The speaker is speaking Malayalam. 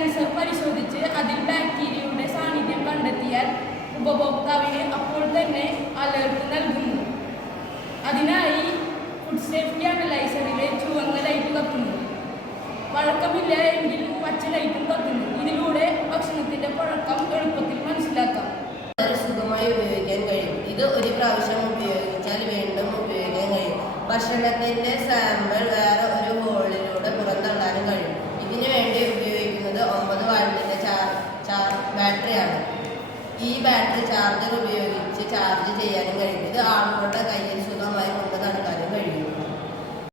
സെൻസർ പരിശോധിച്ച് അതിൽ ബാക്ടീരിയയുടെ സാന്നിധ്യം കണ്ടെത്തിയാൽ ഉപഭോക്താവിന് അപ്പോൾ തന്നെ അലേർട്ട് നൽകുന്നു. അതിനായി ഫുഡ് സേഫ്റ്റി അനലൈസറിലെ ചുവന്ന ലൈറ്റ് കത്തുന്നു. പഴക്കമില്ല എങ്കിൽ പച്ച ലൈറ്റും കത്തുന്നു. ഇതിലൂടെ ഭക്ഷണത്തിന്റെ പഴക്കം എളുപ്പത്തിൽ മനസ്സിലാക്കാം. സുഖമായി ഉപയോഗിക്കാൻ കഴിയും. ഇത് ഒരു പ്രാവശ്യം ഉപയോഗിച്ചാൽ വീണ്ടും ഉപയോഗിക്കാൻ കഴിയും. ഭക്ഷണത്തിന്റെ സാമ്പിൾ വേറെ ഒരു ഹോളിലൂടെ പുറന്തള്ളാനും കഴിയും. ഇതിനു വേണ്ടി ഉപയോഗിക്കുന്നത് 9 വാട്ടിന്റെ ബാറ്ററിയാണ്. ഈ ബാറ്ററി ചാർജർ ഉപയോഗിച്ച് ചാർജ് ചെയ്യാൻ